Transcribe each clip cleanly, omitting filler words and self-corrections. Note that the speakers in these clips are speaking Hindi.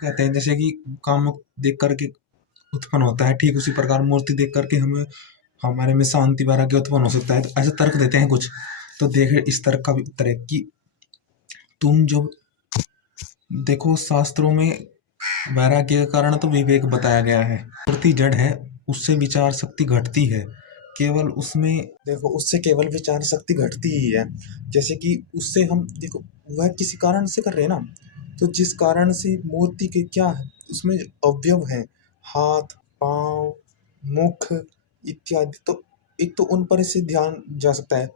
कहते हैं जैसे कि काम देख करके उत्पन्न होता है, ठीक उसी प्रकार मूर्ति देख करके हमें हमारे में शांति वैराग्य उत्पन्न हो सकता है। तो ऐसे तर्क देते हैं कुछ। तो देखे इस तर्क का भी उत्तर है कि तुम जब देखो शास्त्रों में वैराग्य के कारण तो विवेक बताया गया है। मूर्ति जड़ है, उससे विचार शक्ति घटती है, केवल उसमें देखो उससे केवल विचार शक्ति घटती ही है। जैसे कि उससे हम देखो वह किसी कारण से कर रहे हैं ना, तो जिस कारण से मूर्ति के क्या है उसमें अवयव हैं, हाथ पाँव मुख इत्यादि, तो एक तो उन पर से ध्यान जा सकता है,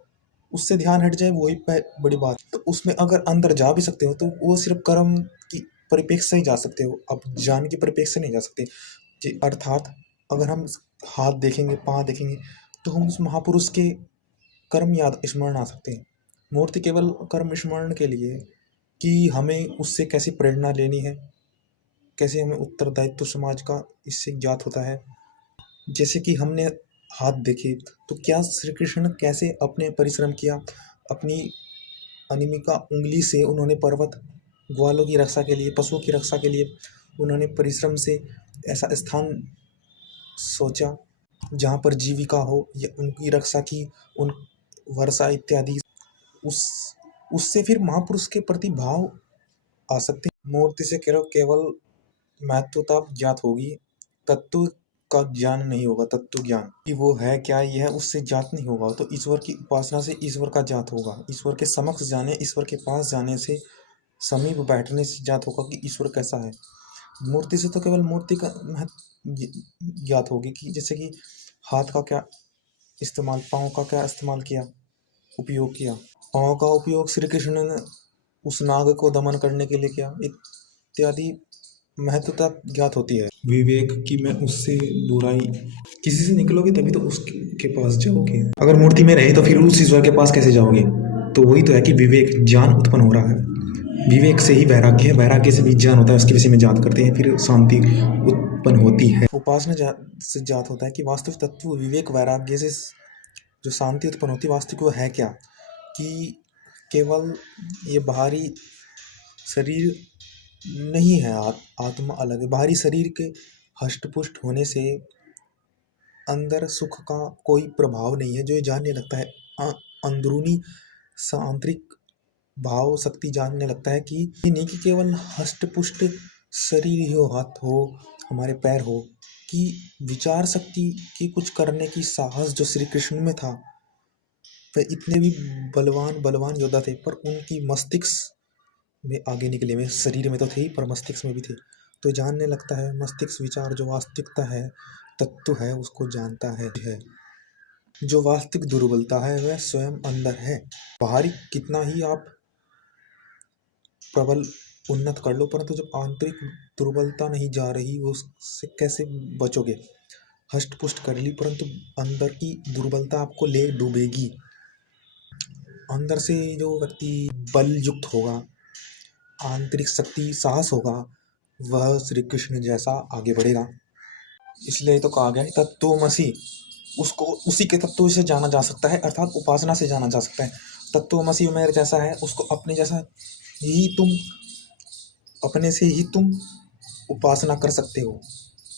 उससे ध्यान हट जाए वही बड़ी बात। तो उसमें अगर अंदर जा भी सकते हो तो वो सिर्फ कर्म की परिप्रेक्ष्य से ही जा सकते हो, अब ज्ञान की परिप्रेक्ष्य से नहीं जा सकते। अर्थात अगर हम हाथ देखेंगे पाँव देखेंगे तो हम उस महापुरुष के कर्म याद स्मरण आ सकते हैं। मूर्ति केवल कर्म स्मरण के लिए कि हमें उससे कैसे प्रेरणा लेनी है, कैसे हमें उत्तरदायित्व समाज का इससे ज्ञात होता है। जैसे कि हमने हाथ देखे तो क्या श्री कृष्ण कैसे अपने परिश्रम किया, अपनी अनिमिका उंगली से उन्होंने पर्वत ग्वालों की रक्षा के लिए, पशुओं की रक्षा के लिए उन्होंने परिश्रम से ऐसा स्थान सोचा जहाँ पर जीविका हो, या उनकी रक्षा की, उन वर्षा इत्यादि, उस उससे फिर महापुरुष के प्रति भाव आ सकते हैं। मूर्ति से केवल महत्वता ज्ञात होगी, तत्व का ज्ञान नहीं होगा। तत्व ज्ञान कि वो है क्या यह उससे ज्ञात नहीं होगा। तो ईश्वर की उपासना से ईश्वर का ज्ञात होगा। ईश्वर के समक्ष जाने, ईश्वर के पास जाने से, समीप बैठने से ज्ञात होगा कि ईश्वर कैसा है। मूर्ति से तो केवल मूर्ति का ज्ञात होगी कि जैसे कि हाथ का क्या इस्तेमाल, पाँव का क्या इस्तेमाल किया, उपयोग किया। पाँव का उपयोग श्री कृष्ण ने उस नाग को दमन करने के लिए किया, इत्यादि महत्वता ज्ञात होती है। विवेक की मैं उससे बुराई, किसी से निकलोगे तभी तो उसके पास जाओगे। अगर मूर्ति में रहे तो फिर उस ईश्वर के पास कैसे जाओगे। तो वही तो है कि विवेक ज्ञान उत्पन्न हो रहा है, विवेक से ही वैराग्य है, वैराग्य से भी ज्ञान होता है, उसके विषय में ज्ञात करते हैं, फिर शांति उत्पन्न होती है। उपासना से ज्ञात होता है कि वास्तविक तत्व विवेक वैराग्य से जो शांति उत्पन्न होती है, वास्तविक वो है क्या, कि केवल ये बाहरी शरीर नहीं है, आत्मा अलग है। बाहरी शरीर के हष्टपुष्ट होने से अंदर सुख का कोई प्रभाव नहीं है जो ये जानने लगता है। अंदरूनी आंतरिक भाव शक्ति जानने लगता है कि ये नहीं कि केवल हष्टपुष्ट शरीर ही हो, हाथ हो, हमारे पैर हो, कि विचार शक्ति की कुछ करने की साहस जो श्री कृष्ण में था। वे इतने भी बलवान योद्धा थे, पर उनकी मस्तिष्क में आगे निकले में, शरीर में तो थे ही पर मस्तिष्क में भी थे। तो जानने लगता है, मस्तिष्क विचार जो वास्तविकता है, तत्व है, उसको जानता है। जो वास्तविक दुर्बलता है वह स्वयं अंदर है। बाहरी कितना ही आप प्रबल उन्नत कर लो, परंतु जब आंतरिक दुर्बलता नहीं जा रही उससे कैसे बचोगे। हष्ट पुष्ट कर ली परंतु अंदर की दुर्बलता आपको ले डूबेगी। अंदर से जो व्यक्ति बल युक्त होगा, आंतरिक शक्ति साहस होगा, वह श्री कृष्ण जैसा आगे बढ़ेगा। इसलिए तो कहा गया है तत्वमसि, उसको उसी के तत्व से जाना जा सकता है, अर्थात उपासना से जाना जा सकता है। तत्वमसि मेरे जैसा है, उसको अपने जैसा ही तुम, अपने से ही तुम उपासना कर सकते हो,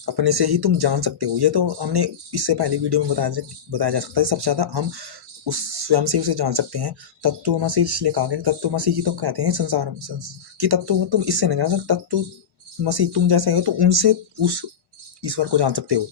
अपने से ही तुम जान सकते हो। ये तो हमने इससे पहले वीडियो में बताया जा सकता है। सबसे ज़्यादा हम उस स्वयं से उसे जान सकते हैं। तत्वमसि इसलिए कहा गया, तत्वमसि ही तो कहते हैं संसार कि तत्व तुम इससे नहीं जान सकते, तत्वमसि तुम जैसे हो तो उनसे उस ईश्वर को जान सकते हो।